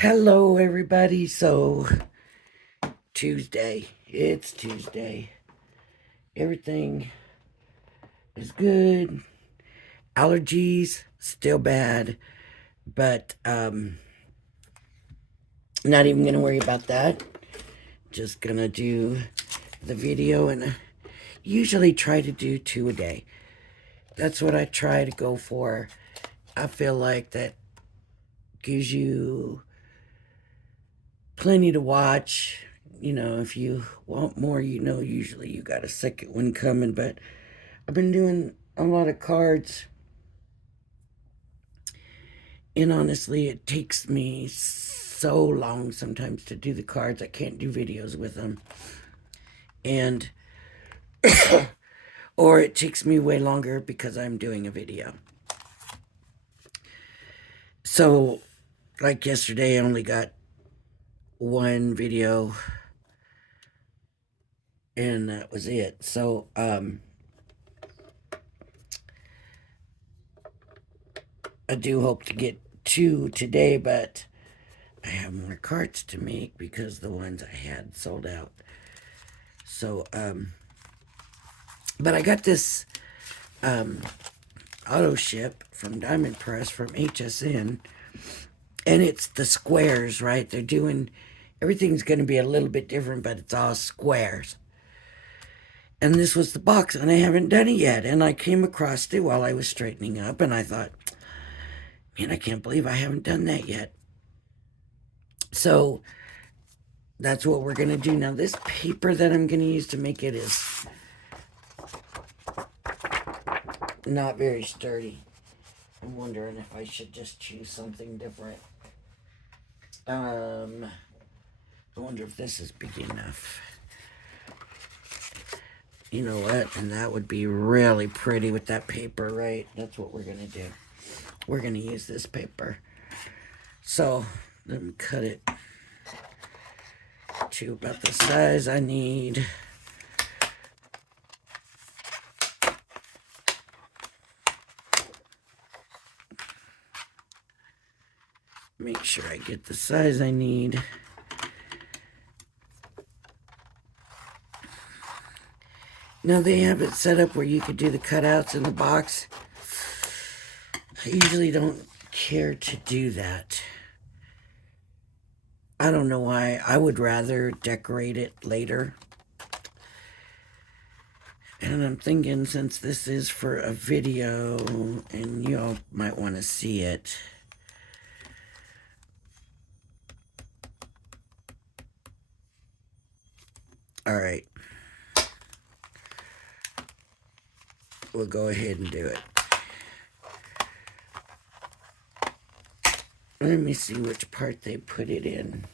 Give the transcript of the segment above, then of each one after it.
Hello, everybody. So, Tuesday. It's Tuesday. Everything is good. Allergies, still bad. But, not even going to worry about that. Just going to do the video and usually try to do 2 a day. That's what I try to go for. I feel like that gives you plenty to watch. You know, if you want more, usually you got a second one coming. But I've been doing a lot of cards, and honestly, it takes me so long sometimes to do the cards. I can't do videos with them. And, or it takes me way longer because I'm doing a video. So, like yesterday, I only got one video, and that was it. So, I do hope to get 2 today, but I have more cards to make because the ones I had sold out. So, but I got this auto ship from Diamond Press from HSN, and it's the squares, right? They're doing, everything's going to be a little bit different, but it's all squares. And this was the box, and I haven't done it yet. And I came across it while I was straightening up, and I thought, man, I can't believe I haven't done that yet. So that's what we're going to do. Now, this paper that I'm going to use to make it is not very sturdy. I'm wondering if I should just choose something different. I wonder if this is big enough. You know what? And that would be really pretty with that paper, right? That's what we're going to do. We're going to use this paper. So, let me cut it to about the size I need. Make sure I get the size I need. Now they have it set up where you could do the cutouts in the box. I usually don't care to do that. I don't know why. I would rather decorate it later. And I'm thinking, since this is for a video and you all might want to see it, all right, we'll go ahead and do it. Let me see which part they put it in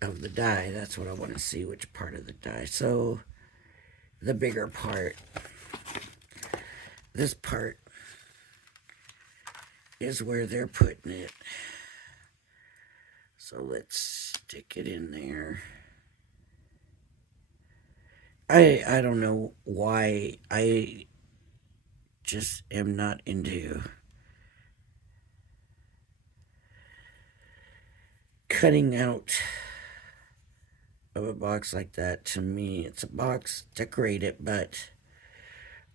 of the die. That's what I want to see, which part of the die. So the bigger part, this part is where they're putting it. So let's stick it in there. I don't know why I just am not into cutting out of a box like that. To me, it's a box, decorate it, but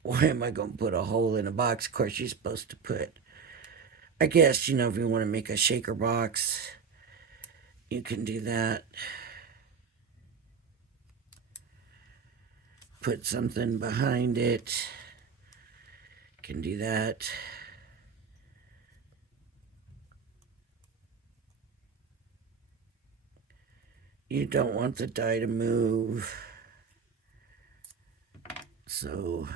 why am I going to put a hole in a box? Of course, you're supposed to put, I guess, if you want to make a shaker box, you can do that. Put something behind it. Can do that. You don't want the die to move. So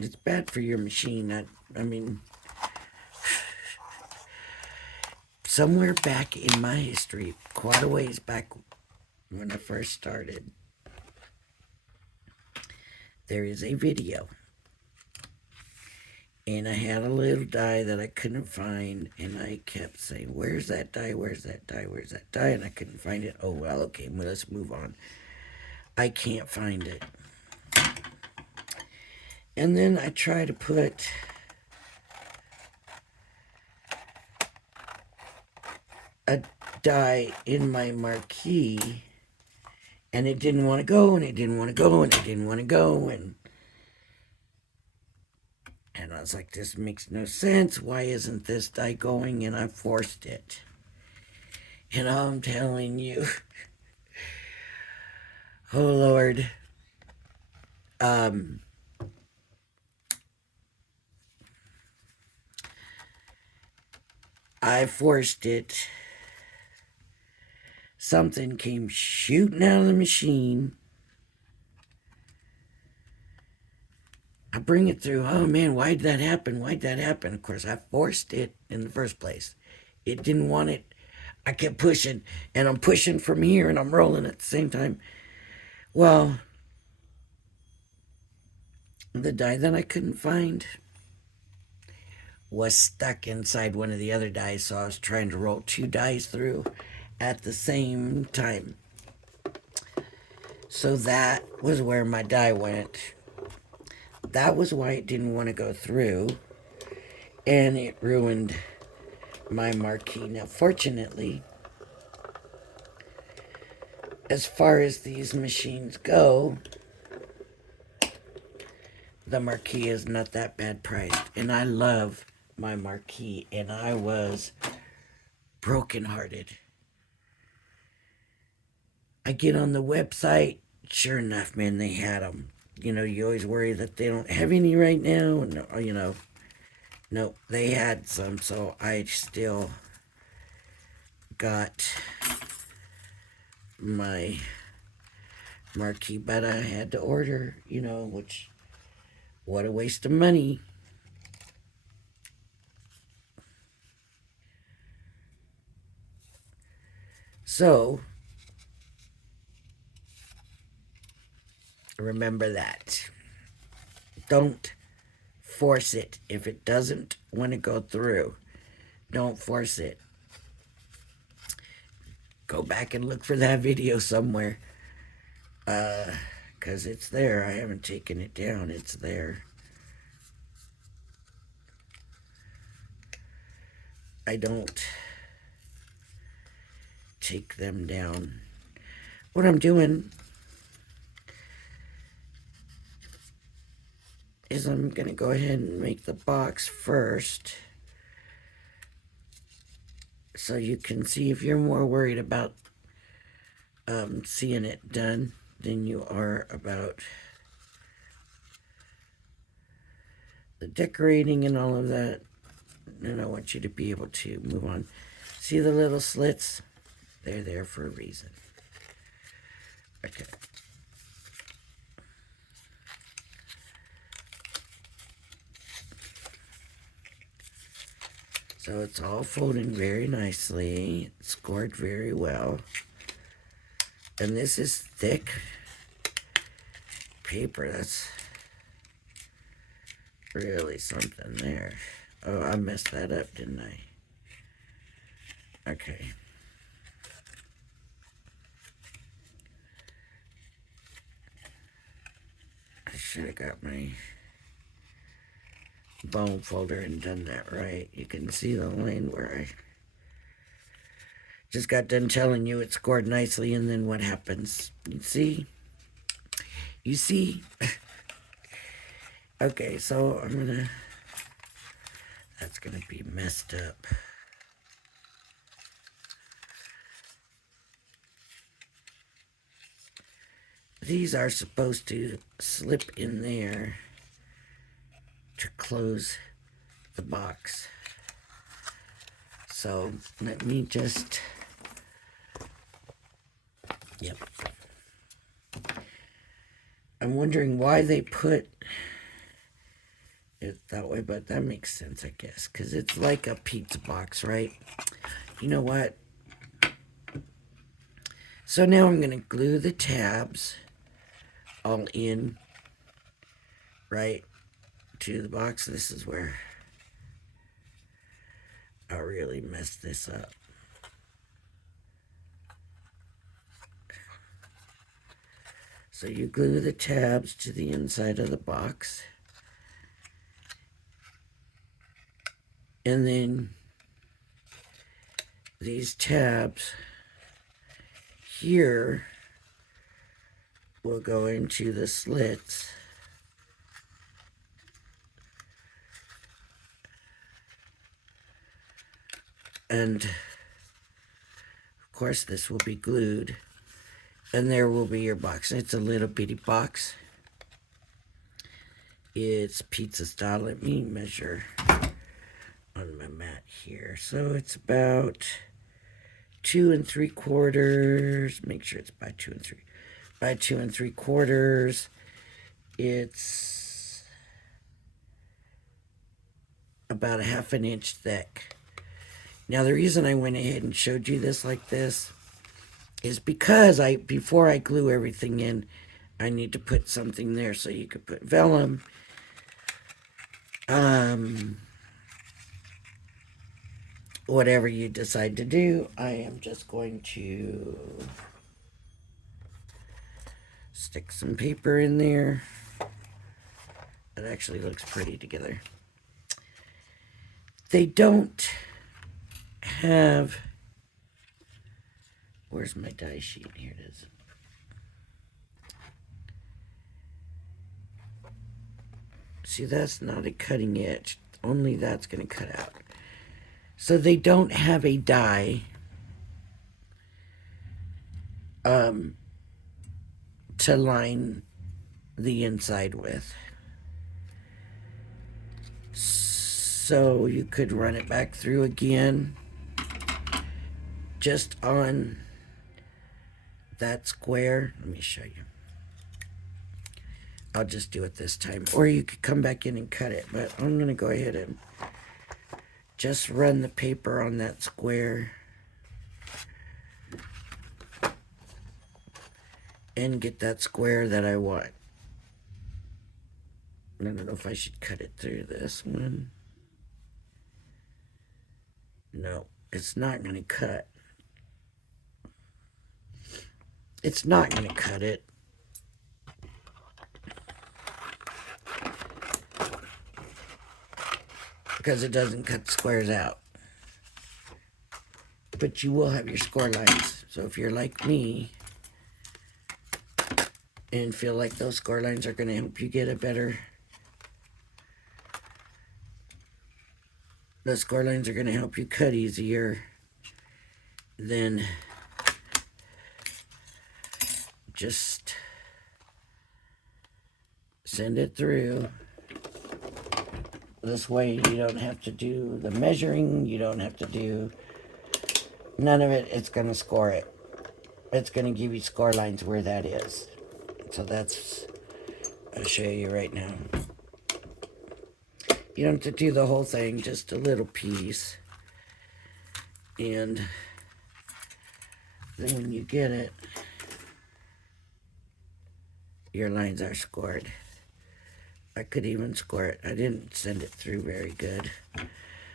it's bad for your machine. I mean, somewhere back in my history, quite a ways back when I first started, there is a video. And I had a little die that I couldn't find, and I kept saying, where's that die, where's that die, where's that die? And I couldn't find it. Oh, well, okay, well, let's move on. I can't find it. And then I try to put a die in my marquee, and it didn't want to go, and it didn't want to go, and it didn't want to go, and I was like, this makes no sense. Why isn't this die going? And I forced it. And I'm telling you, oh Lord, um, I forced it. Something came shooting out of the machine. I bring it through. Oh man, why'd that happen? Why'd that happen? Of course, I forced it in the first place. It didn't want it. I kept pushing, and I'm pushing from here, and I'm rolling at the same time. Well, the die that I couldn't find was stuck inside one of the other dies, so I was trying to roll two dies through at the same time. So that was where my die went. That was why it didn't want to go through, and it ruined my marquee. Now, fortunately, as far as these machines go, the marquee is not that bad priced, and I love my marquee, and I was brokenhearted. I get on the website, sure enough, man, they had them. You know, you always worry that they don't have any right now, and you know, nope, they had some, so I still got my marquee, but I had to order, you know, which, what a waste of money. So, remember that. Don't force it. If it doesn't want to go through, don't force it. Go back and look for that video somewhere. Because it's there. I haven't taken it down. It's there. I don't take them down. What I'm doing is I'm going to go ahead and make the box first, so you can see. If you're more worried about seeing it done than you are about the decorating and all of that, and I want you to be able to move on. See the little slits? They're there for a reason. Okay. So it's all folding very nicely. It's scored very well. And this is thick paper. That's really something there. Oh, I messed that up, didn't I? Okay. I should have got my bone folder and done that right. You can see the line where I just got done telling you it scored nicely, and then what happens? You see? You see? Okay, so that's gonna be messed up. These are supposed to slip in there to close the box. So let me just, yep. I'm wondering why they put it that way, but that makes sense, I guess, because it's like a pizza box, right? You know what? So now I'm going to glue the tabs all in, right, to the box. This is where I really messed this up. So you glue the tabs to the inside of the box. And then these tabs here will go into the slits. And of course this will be glued. And there will be your box. It's a little bitty box. It's pizza style. Let me measure on my mat here. So it's about 2 3/4. Make sure it's by 2 3. By 2 3/4. It's about a 1/2 inch thick. Now the reason I went ahead and showed you this like this is because before I glue everything in, I need to put something there. So you could put vellum, whatever you decide to do. I am just going to stick some paper in there. It actually looks pretty together. They don't have, where's my die sheet? Here it is. See, that's not a cutting edge. Only that's going to cut out. So they don't have a die to line the inside with. So you could run it back through again just on that square. Let me show you. I'll just do it this time. Or you could come back in and cut it. But I'm going to go ahead and just run the paper on that square and get that square that I want. I don't know if I should cut it through this one. No, it's not going to cut. It's not going to cut it. Because it doesn't cut squares out. But you will have your score lines. So if you're like me and feel like those score lines are going to help you get a better... Those score lines are going to help you cut easier, then just send it through. This way you don't have to do the measuring, you don't have to do none of it. It's going to score it. It's going to give you score lines where that is. So that's, I'll show you right now. You don't have to do the whole thing, just a little piece. And then when you get it, your lines are scored. I could even score it. I didn't send it through very good,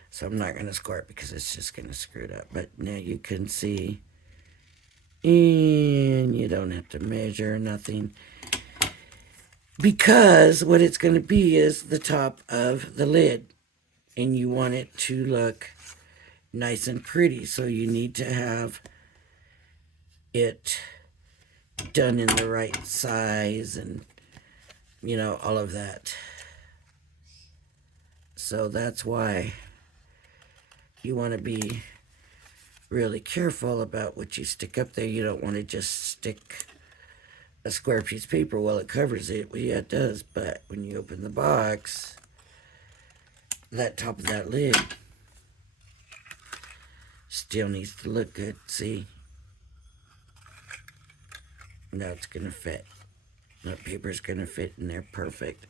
so I'm not going to score it because it's just going to screw it up. But now you can see, and you don't have to measure nothing, because what it's going to be is the top of the lid, and you want it to look nice and pretty, so you need to have it done in the right size and, you know, all of that. So that's why you want to be really careful about what you stick up there. You don't want to just stick a square piece of paper. Well, it covers it. Well, yeah, it does. But when you open the box, that top of that lid still needs to look good. See? Now it's going to fit. That paper's going to fit in there perfect.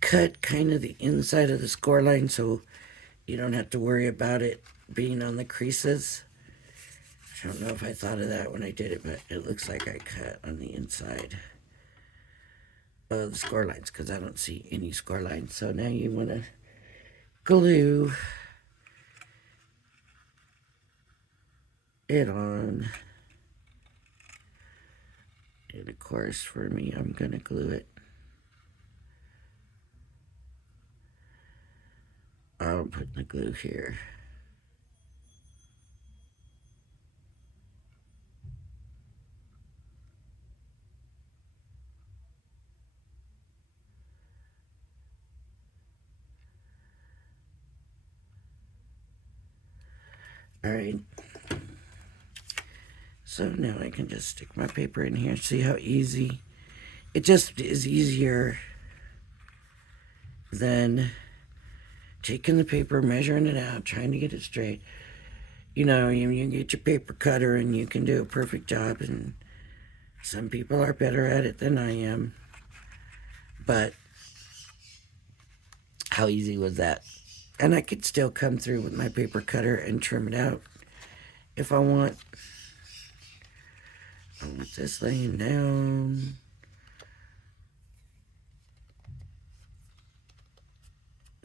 Cut kind of the inside of the score line so you don't have to worry about it being on the creases. I don't know if I thought of that when I did it, but it looks like I cut on the inside of the score lines because I don't see any score lines. So now you want to glue it on. And of course, for me, I'm going to glue it putting the glue here. All right. So now I can just stick my paper in here. See how easy? It just is easier than taking the paper, measuring it out, trying to get it straight. You know, you get your paper cutter and you can do a perfect job, and some people are better at it than I am. But how easy was that? And I could still come through with my paper cutter and trim it out if I want. I want this laying down.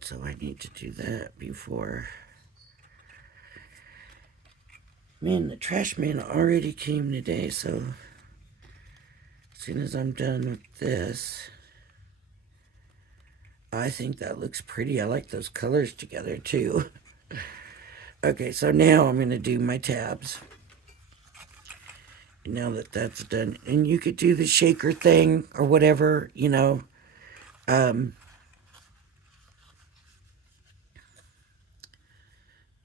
So I need to do that before. Man, the trash man already came today, so as soon as I'm done with this, I think that looks pretty. I like those colors together too. Okay, so now I'm going to do my tabs. Now that that's done, and you could do the shaker thing or whatever, you know.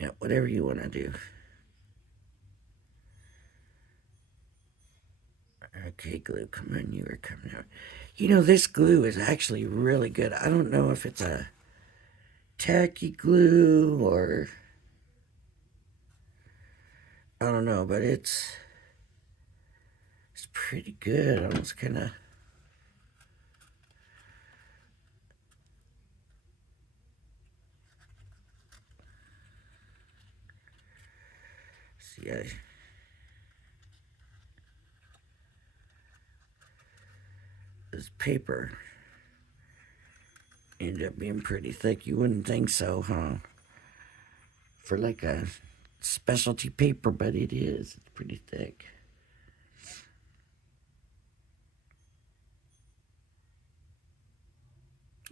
Yeah, whatever you want to do. Okay, glue, come on, you are coming out. You know, this glue is actually really good. I don't know if it's a tacky glue or I don't know, but it's pretty good. Almost kind of see. This paper ended up being pretty thick. You wouldn't think so, huh? For like a specialty paper, but it is. It's pretty thick.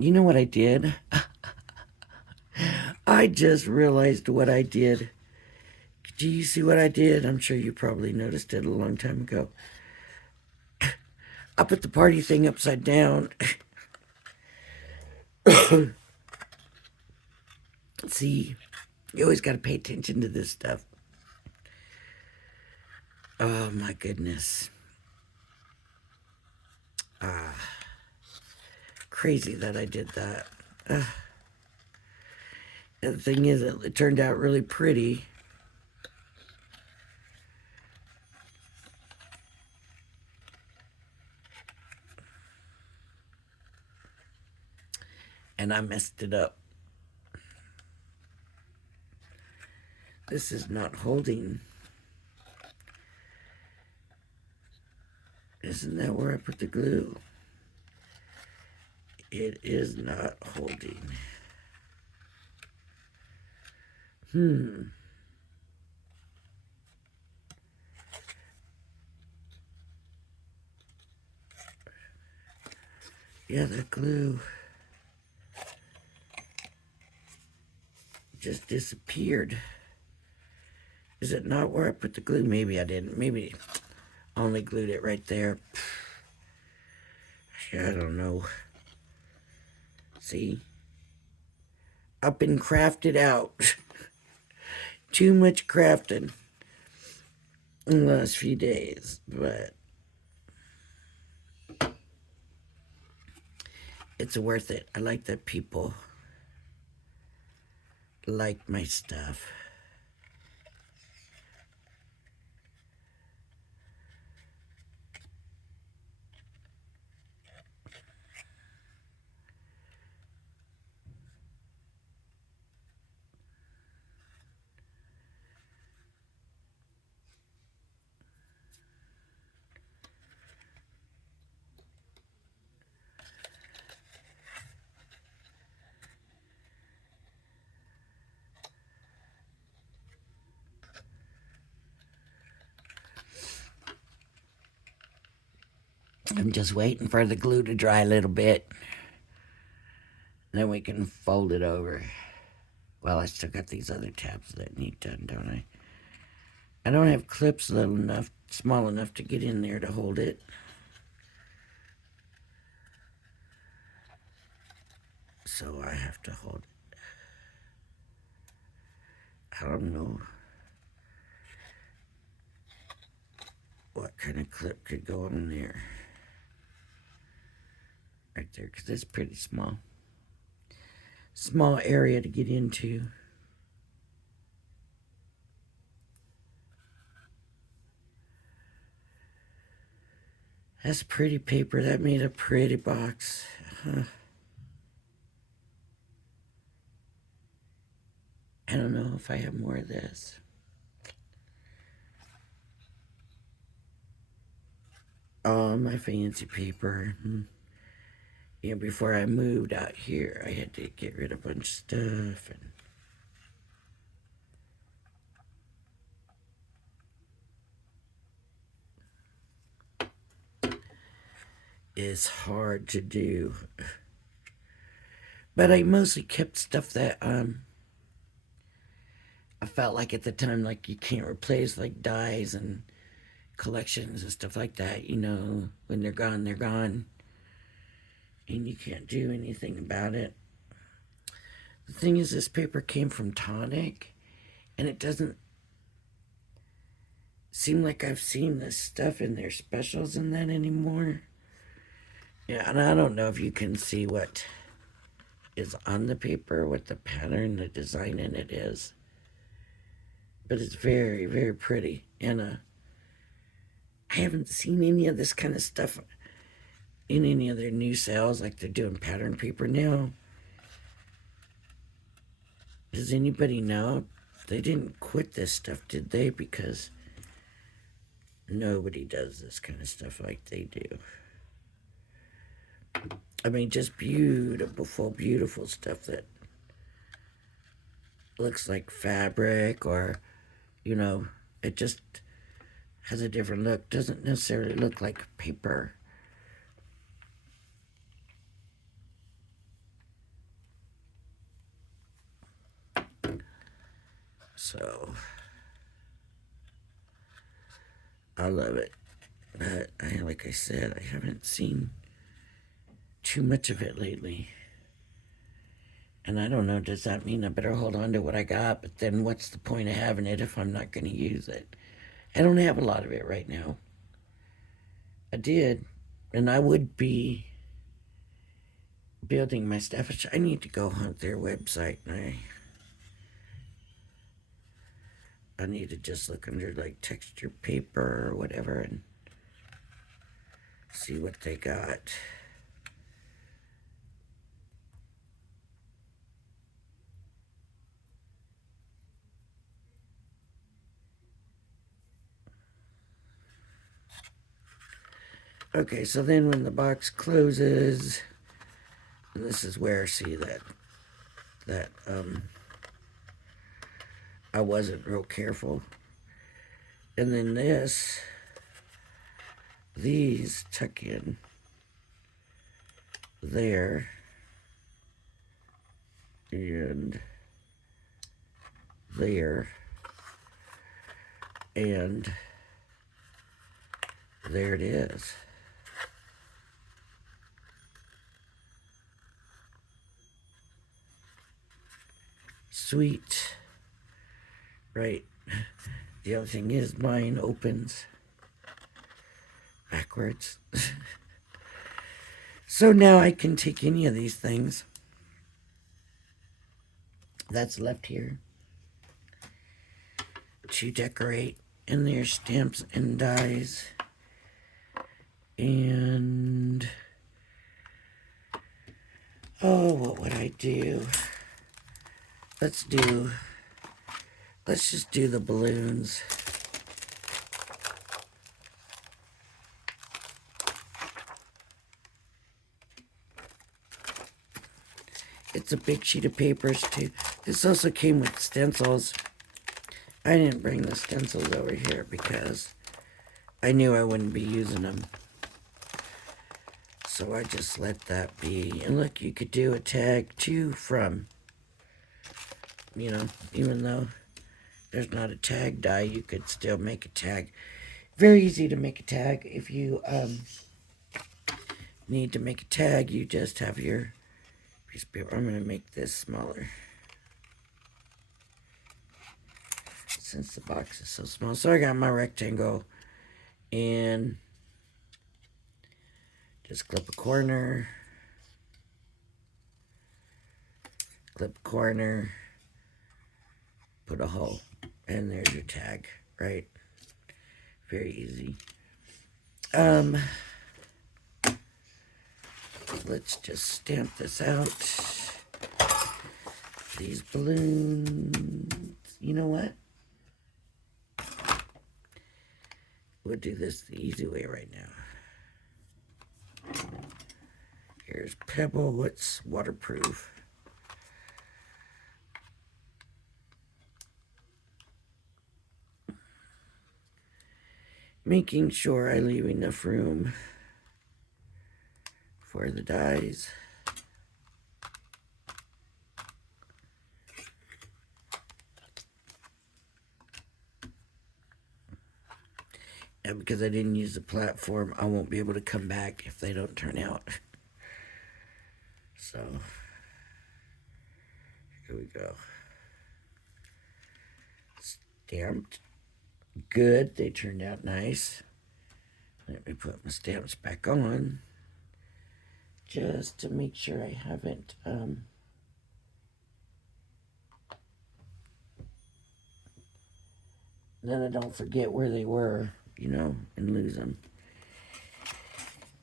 You know what I did? I just realized what I did. Do you see what I did? I'm sure you probably noticed it a long time ago. I put the party thing upside down. See, you always got to pay attention to this stuff. Oh my goodness. Crazy that I did that. And the thing is, it turned out really pretty. And I messed it up. This is not holding. Isn't that where I put the glue? It is not holding. Yeah, the glue just disappeared. Is it not where I put the glue? Maybe I didn't. Maybe I only glued it right there. Yeah, I don't know. See? Up and crafted out. Too much crafting in the last few days, but it's worth it. I like that people like my stuff. I'm just waiting for the glue to dry a little bit. Then we can fold it over. Well, I still got these other tabs that need done, don't I? I don't have clips small enough to get in there to hold it. So I have to hold it. I don't know what kind of clip could go on there. Right there, because it's pretty small. Small area to get into. That's pretty paper. That made a pretty box. Huh. I don't know if I have more of this. Oh, my fancy paper. Yeah, before I moved out here, I had to get rid of a bunch of stuff. And it's hard to do. But I mostly kept stuff that I felt like at the time, like you can't replace, like dyes and collections and stuff like that. You know, when they're gone, they're gone. And you can't do anything about it. The thing is, this paper came from Tonic, and it doesn't seem like I've seen this stuff in their specials and that anymore. Yeah, and I don't know if you can see what is on the paper, what the pattern, the design in it is. But it's very, very pretty. And I haven't seen any of this kind of stuff in any of their new sales, like they're doing pattern paper now. Does anybody know? They didn't quit this stuff, did they? Because nobody does this kind of stuff like they do. I mean, just beautiful, beautiful stuff that looks like fabric, or, you know, it just has a different look. Doesn't necessarily look like paper. So, I love it. But like I said, I haven't seen too much of it lately. And I don't know, does that mean I better hold on to what I got? But then what's the point of having it if I'm not going to use it? I don't have a lot of it right now. I did. And I would be building my stuff. I need to go hunt their website. And I need to just look under like texture paper or whatever and see what they got. Okay, so then when the box closes, and this is where, see, that I wasn't real careful. And then these tuck in there, and there, and there it is. Sweet. Right. The other thing is mine opens backwards. So now I can take any of these things that's left here to decorate, and there's stamps and dies. And oh, what would I do? Let's just do the balloons. It's a big sheet of papers too. This also came with stencils. I didn't bring the stencils over here because I knew I wouldn't be using them. So I just let that be. And look, you could do a tag to from. you know, even though there's not a tag die, you could still make a tag. Very easy to make a tag. If you need to make a tag, you just have your piece of paper. I'm going to make this smaller since the box is so small. So I got my rectangle and just clip a corner, put a hole, and there's your tag, right? Very easy. Let's just stamp this out. These balloons, you know what? We'll do this the easy way right now. Here's Pebble, it's waterproof. Making sure I leave enough room for the dies. And because I didn't use the platform, I won't be able to come back if they don't turn out. So, here we go. Stamped. Good, they turned out nice. Let me put my stamps back on. Just to make sure I haven't, then I don't forget where they were, you know, and lose them.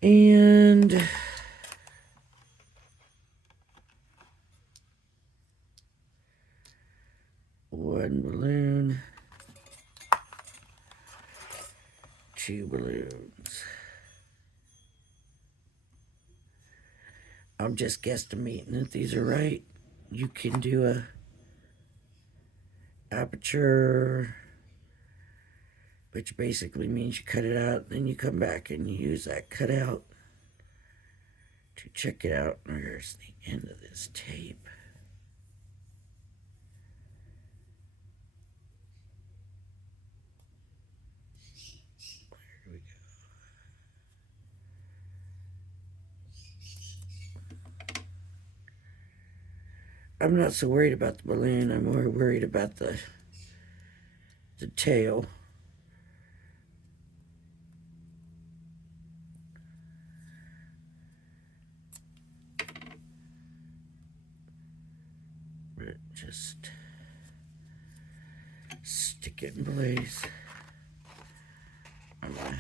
And one balloon, two balloons. I'm just guesstimating that these are right. You can do a aperture, which basically means you cut it out, then you come back and you use that cutout to check it out. Here's the end of this tape. Here we go. I'm not so worried about the balloon. I'm more worried about the tail. But just stick it in place. I'm gonna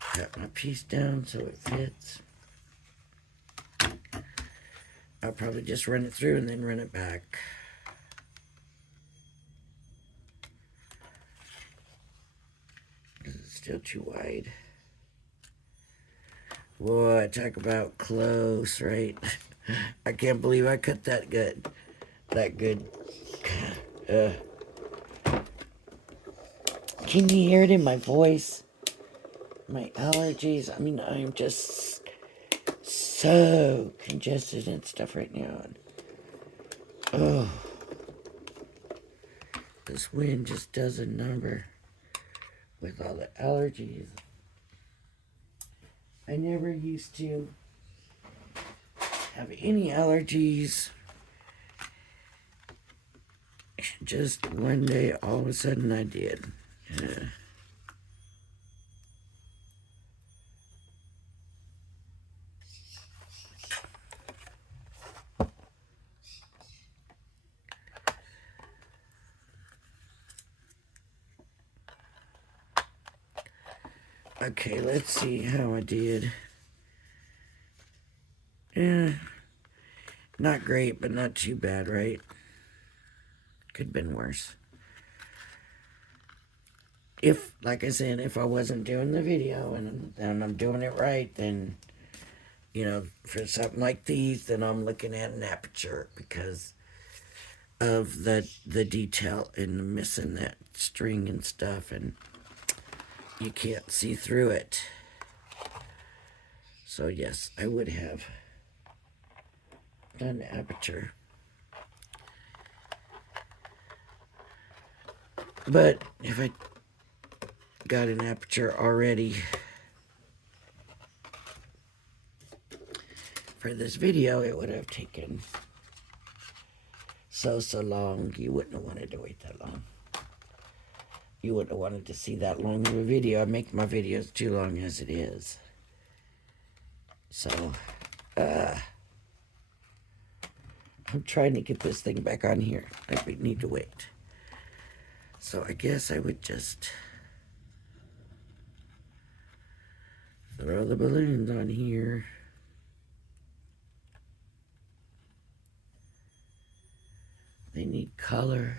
cut my piece down so it fits. I'll probably just run it through and then run it back. It's still too wide. Boy, talk about close, right? I can't believe I cut that good. That good. Can you hear it in my voice? My allergies. I mean, I'm just so congested and stuff right now. Oh, this wind just does a number with all the allergies. I never used to have any allergies. Just one day, all of a sudden, I did. Okay, let's see how I did. Yeah, not great, but not too bad, right? Could have been worse. If, like I said, if I wasn't doing the video and I'm doing it right, then, you know, for something like these, then I'm looking at an aperture because of the detail in missing that string and stuff, and you can't see through it. So yes, I would have done the aperture. But if I got an aperture already for this video, it would have taken so long. You wouldn't have wanted to wait that long. You wouldn't have wanted to see that long of a video. I make my videos too long as it is. So, I'm trying to get this thing back on here. I need to wait. So I guess I would just throw the balloons on here. They need color.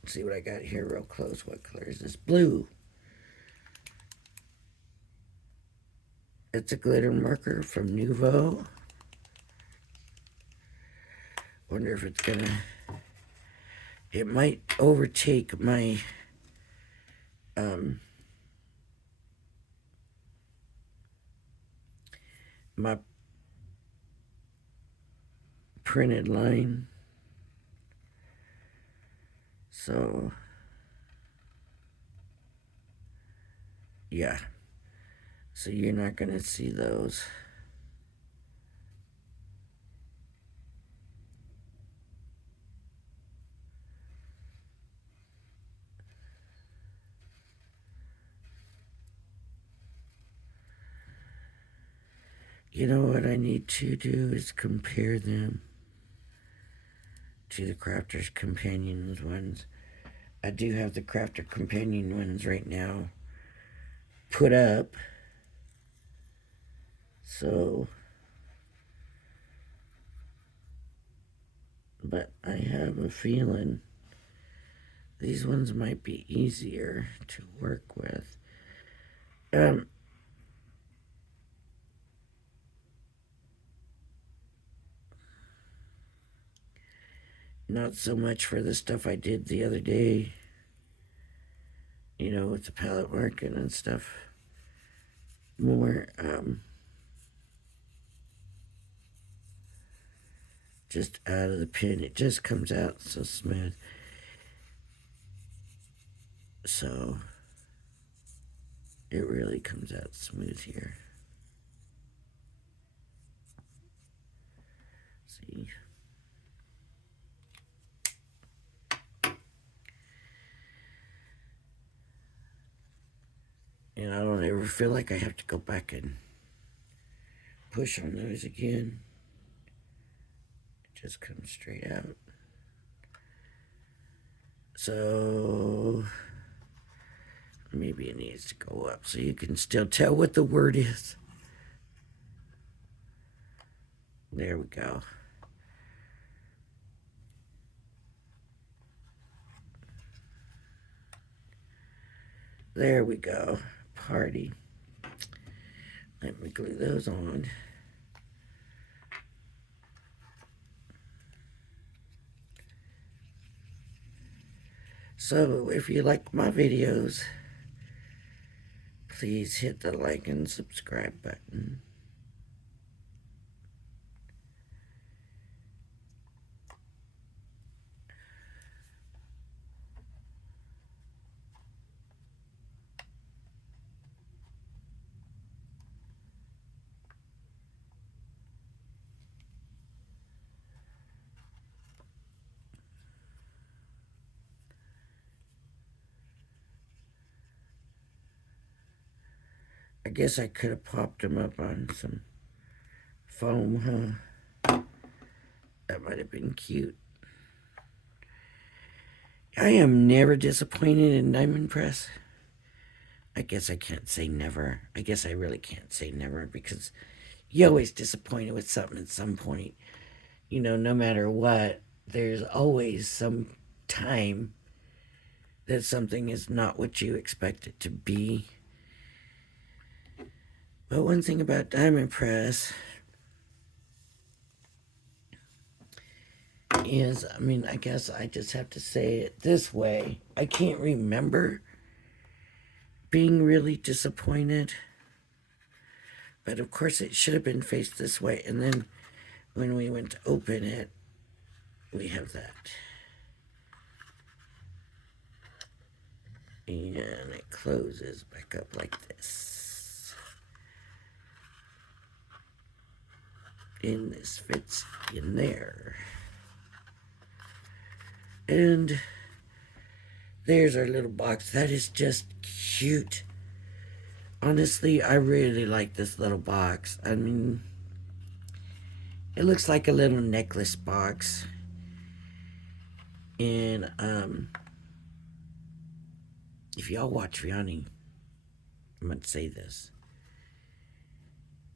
Let's see what I got here real close. What color is this? Blue. It's a glitter marker from Nuvo. Wonder if it's gonna... It might overtake my... my printed line. So, yeah. So you're not going to see those. You know what I need to do is compare them to the Crafter's Companions ones. I do have the Crafter Companion ones right now put up. So, but I have a feeling these ones might be easier to work with. Not so much for the stuff I did the other day, you know, with the palette working and stuff. More, just out of the pen. It just comes out so smooth. So, it really comes out smooth here. See? And I don't ever feel like I have to go back and push on those again. It just comes straight out. So maybe it needs to go up so you can still tell what the word is. There we go. There we go. Party. Let me glue those on. So, if you like my videos, please hit the like and subscribe button. I guess I could have popped them up on some foam, huh? That might have been cute. I am never disappointed in Diamond Press. I guess I can't say never. I guess I really can't say never because you're always disappointed with something at some point. You know, no matter what, there's always some time that something is not what you expect it to be. But one thing about Diamond Press is, I mean, I guess I just have to say it this way. I can't remember being really disappointed But of course it should have been faced this way. And then when we went to open it, we have that. And it closes back up like this. And this fits in there. And there's our little box. That is just cute. Honestly, I really like this little box. I mean, it looks like a little necklace box. And if y'all watch Vianney, I'm going to say this.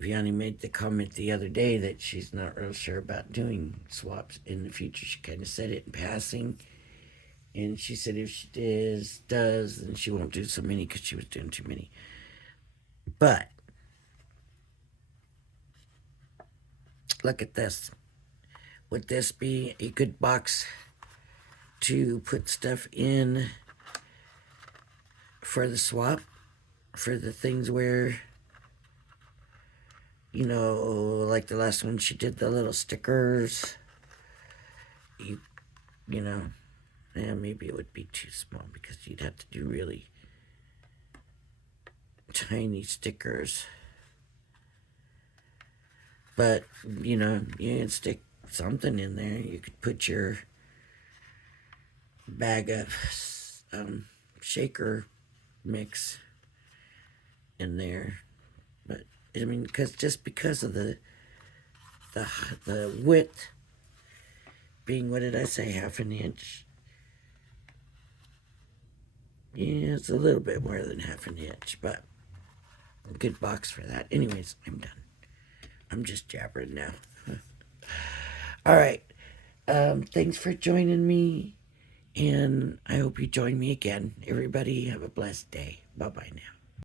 Vianney made the comment the other day that she's not real sure about doing swaps in the future. She kind of said it in passing. And she said if she does, then she won't do so many because she was doing too many. But look at this. Would this be a good box to put stuff in for the swap? For the things where, you know, like the last one she did the little stickers. You know, yeah, maybe it would be too small because you'd have to do really tiny stickers. But, you know, you can stick something in there. You could put your bag of shaker mix in there. But, I mean, just because of the width being, what did I say, half an inch? Yeah, it's a little bit more than half an inch, but a good box for that. Anyways, I'm done. I'm just jabbering now. All right. Thanks for joining me, and I hope you join me again. Everybody have a blessed day. Bye-bye now.